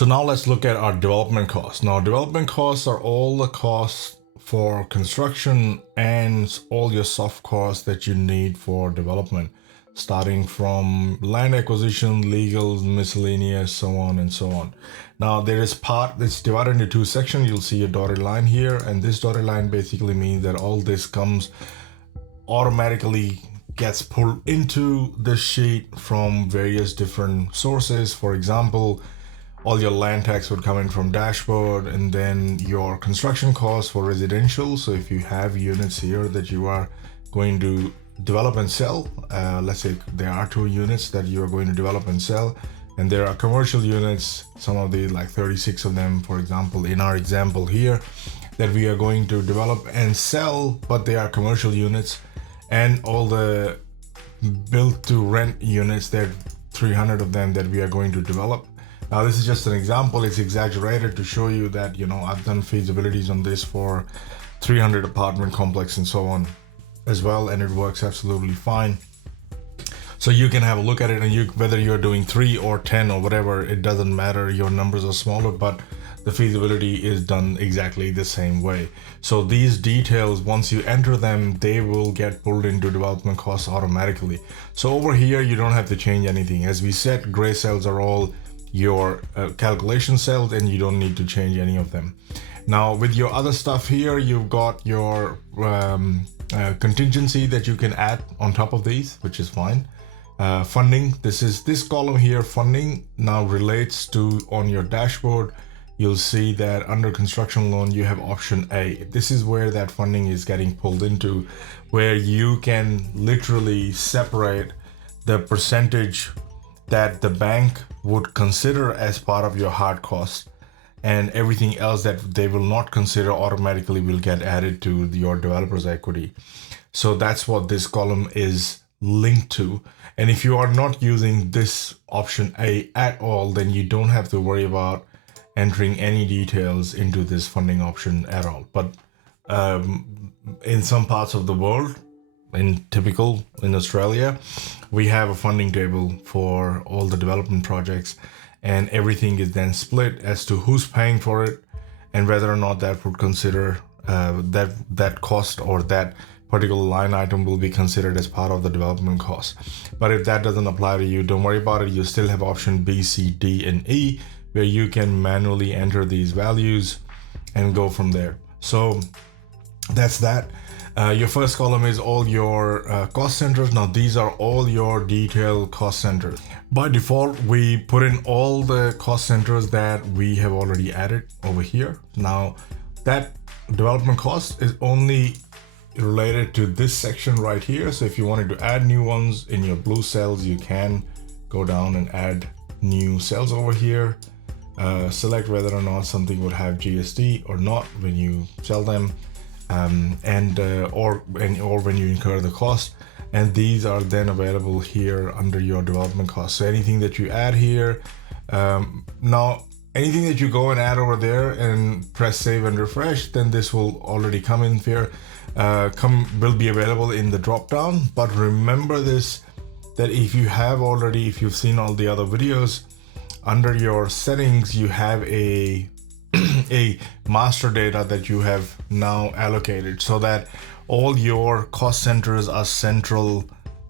So now let's look at our development costs. Now, development costs are all the costs for construction and all your soft costs that you need for development, starting from land acquisition, legals, miscellaneous, so on and so on. Now, there is part that's divided into two sections. You'll see a dotted line here, and this dotted line basically means that all this comes automatically gets pulled into this sheet from various different sources. For example, all your land tax would come in from dashboard, and then your construction costs for residential. So if you have units here that you are going to develop and sell, let's say there are 2 units that you are going to develop and sell, and there are commercial units, some of the like 36 of them, for example, in our example here, that we are going to develop and sell, but they are commercial units, and all the built to rent units, there are 300 of them that we are going to develop. Now, this is just an example. It's exaggerated to show you that, I've done feasibilities on this for 300 apartment complex and so on as well, and it works absolutely fine. So you can have a look at it, and whether you're doing 3 or 10 or whatever, it doesn't matter. Your numbers are smaller, but the feasibility is done exactly the same way. So these details, once you enter them, they will get pulled into development costs automatically. So over here, you don't have to change anything. As we said, gray cells are all your calculation cells, and you don't need to change any of them. Now, with your other stuff here, you've got your contingency that you can add on top of these, which is fine. Funding, this column here, funding, now relates to, on your dashboard, you'll see that under construction loan, you have option A. This is where that funding is getting pulled into, where you can literally separate the percentage that the bank would consider as part of your hard costs, and everything else that they will not consider automatically will get added to your developer's equity. So that's what this column is linked to. And if you are not using this option A at all, then you don't have to worry about entering any details into this funding option at all. But in some parts of the world, in Australia, we have a funding table for all the development projects, and everything is then split as to who's paying for it and whether or not that would consider that cost or that particular line item will be considered as part of the development cost. But if that doesn't apply to you, don't worry about it. You still have option B, C, D, and E, where you can manually enter these values and go from there. So that's that. Your first column is all your cost centers. Now, these are all your detailed cost centers. By default, we put in all the cost centers that we have already added over here. Now, that development cost is only related to this section right here. So if you wanted to add new ones in your blue cells, you can go down and add new cells over here. Select whether or not something would have GST or not when you sell them. Or when you incur the cost, and these are then available here under your development costs. So anything that you add here, now anything that you go and add over there and press save and refresh, then this will already come in here, will be available in the drop down. But remember this, that if you've seen all the other videos, under your settings you have a master data that you have now allocated, so that all your cost centers are central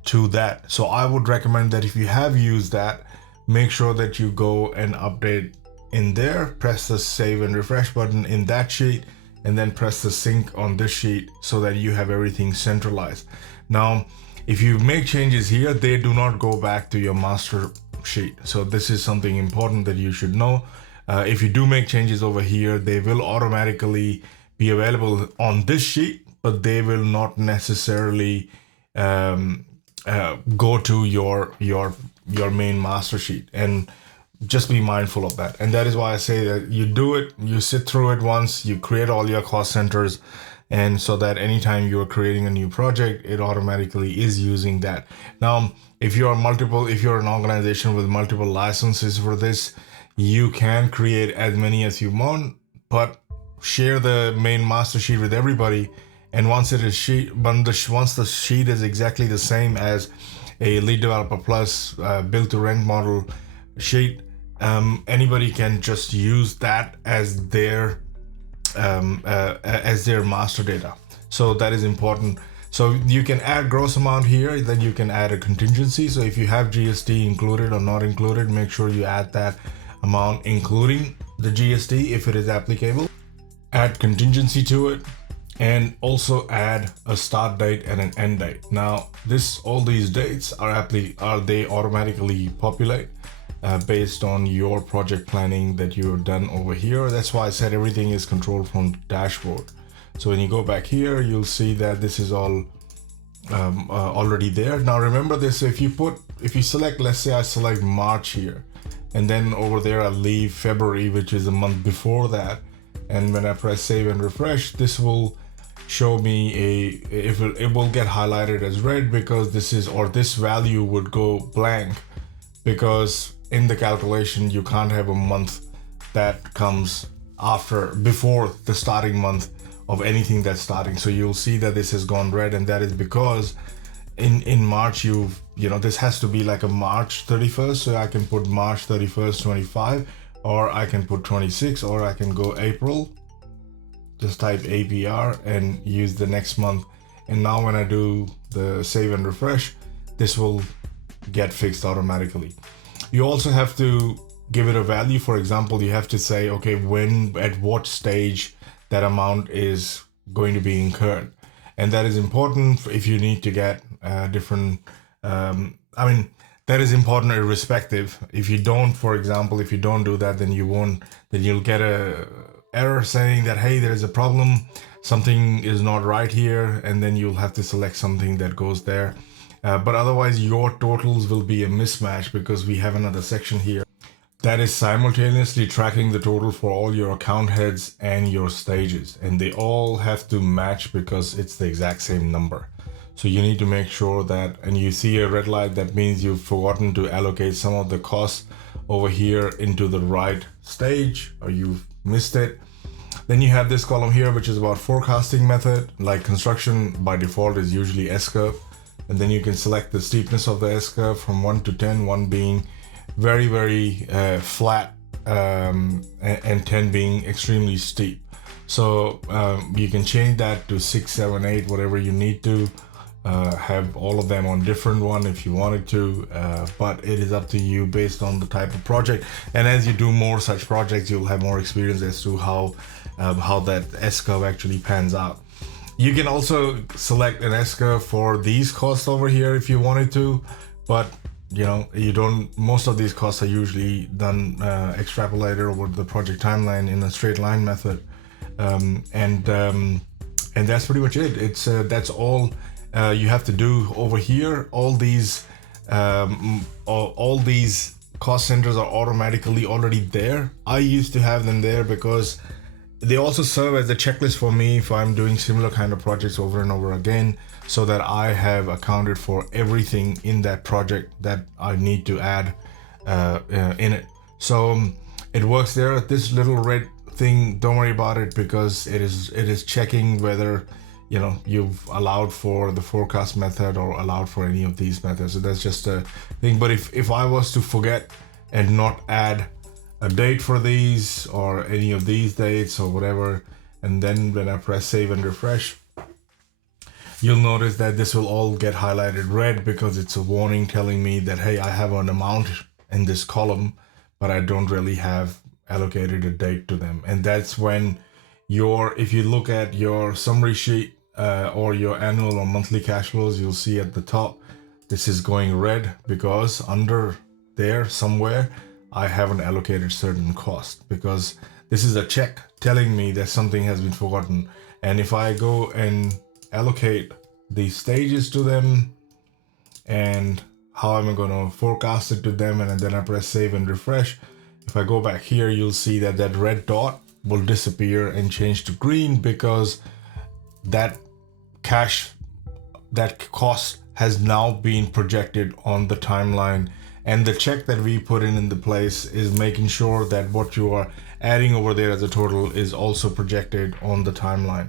to that. So I would recommend that if you have used that, make sure that you go and update in there, press the save and refresh button in that sheet, and then press the sync on this sheet so that you have everything centralized. Now, if you make changes here, they do not go back to your master sheet. So this is something important that you should know. If you do make changes over here, they will automatically be available on this sheet, but they will not necessarily go to your main master sheet. And just be mindful of that. And that is why I say that you do it, you sit through it once, you create all your cost centers, and so that anytime you're creating a new project, it automatically is using that. Now, if you're an organization with multiple licenses for this, you can create as many as you want, but share the main master sheet with everybody. And once the sheet is exactly the same as a lead developer plus build to rent model sheet, anybody can just use that as their master data. So that is important. So you can add gross amount here, then you can add a contingency. So if you have GST included or not included, make sure you add that amount including the GST if it is applicable. Add contingency to it, and also add a start date and an end date. Now all these dates are they automatically populate based on your project planning that you've done over here. That's why I said everything is controlled from dashboard. So when you go back here, you'll see that this is all already there. Now remember this, if you select, let's say I select March here, and then over there I leave February, which is a month before that, and when I press save and refresh, this will show me it will get highlighted as red, because this value would go blank, because in the calculation you can't have a month that comes before the starting month of anything that's starting. So you'll see that this has gone red, and that is because in March this has to be like a March 31st. So I can put March 31st 25, or I can put 26, or I can go April, just type APR and use the next month. And now when I do the save and refresh, this will get fixed automatically. You also have to give it a value. For example, you have to say, okay, at what stage that amount is going to be incurred. And that is important if you need to get different, that is important irrespective. If you don't, for example, if you don't do that, then you'll get a error saying that, hey, there's a problem, something is not right here, and then you'll have to select something that goes there. But otherwise your totals will be a mismatch, because we have another section here that is simultaneously tracking the total for all your account heads and your stages, and they all have to match because it's the exact same number. So you need to make sure that, and you see a red light, that means you've forgotten to allocate some of the costs over here into the right stage, or you've missed it. Then you have this column here, which is about forecasting method. Like construction by default is usually S-curve, and then you can select the steepness of the S-curve from 1 to 10, 1 being very, very flat, and 10 being extremely steep. So you can change that to 6, 7, 8, whatever you need to. Have all of them on different one if you wanted to, but it is up to you based on the type of project. And as you do more such projects, you'll have more experience as to how that S-curve actually pans out. You can also select an S-curve for these costs over here if you wanted to, but you don't. Most of these costs are usually done extrapolated over the project timeline in a straight line method, and that's pretty much it. That's all you have to do over here. All these cost centers are automatically already there. I used to have them there because they also serve as a checklist for me if I'm doing similar kind of projects over and over again, so that I have accounted for everything in that project that I need to add in it. So it works there. This little red thing, don't worry about it, because it is checking whether you've allowed for the forecast method or allowed for any of these methods. So that's just a thing. But if I was to forget and not add a date for these or any of these dates or whatever, and then when I press save and refresh, you'll notice that this will all get highlighted red, because it's a warning telling me that, hey, I have an amount in this column, but I don't really have allocated a date to them. And that's when if you look at your summary sheet or your annual or monthly cash flows, you'll see at the top, this is going red because under there somewhere, I haven't allocated certain cost, because this is a check telling me that something has been forgotten. And if I go and allocate these stages to them and how am I going to forecast it to them, and then I press save and refresh, if I go back here, you'll see that that red dot will disappear and change to green, because that cost has now been projected on the timeline. And the check that we put in the place is making sure that what you are adding over there as a total is also projected on the timeline.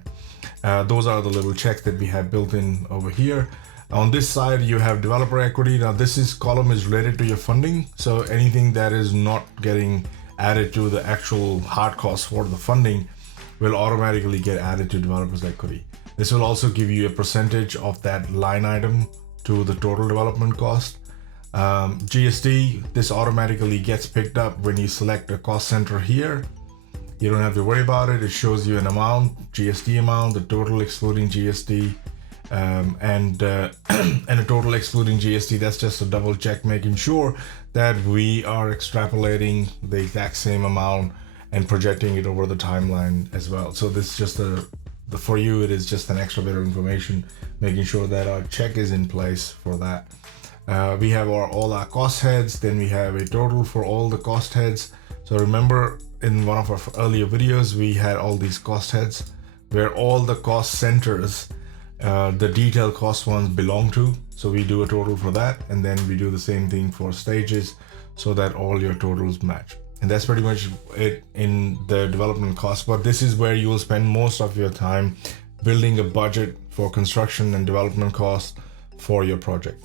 Those are the little checks that we have built in over here. On this side, you have developer equity. Now this column is related to your funding. So anything that is not getting added to the actual hard cost for the funding will automatically get added to developers equity. This will also give you a percentage of that line item to the total development cost. GST, this automatically gets picked up when you select a cost center here. You don't have to worry about it. It shows you an amount, GST amount, the total excluding GST, and a total excluding GST. That's just a double check, making sure that we are extrapolating the exact same amount and projecting it over the timeline as well. So this is just for you, it is just an extra bit of information, making sure that our check is in place for that. We have all our cost heads, then we have a total for all the cost heads. So remember, in one of our earlier videos, we had all these cost heads where all the cost centers, the detailed cost ones belong to. So we do a total for that, and then we do the same thing for stages so that all your totals match. And that's pretty much it in the development cost. But this is where you will spend most of your time building a budget for construction and development costs for your project.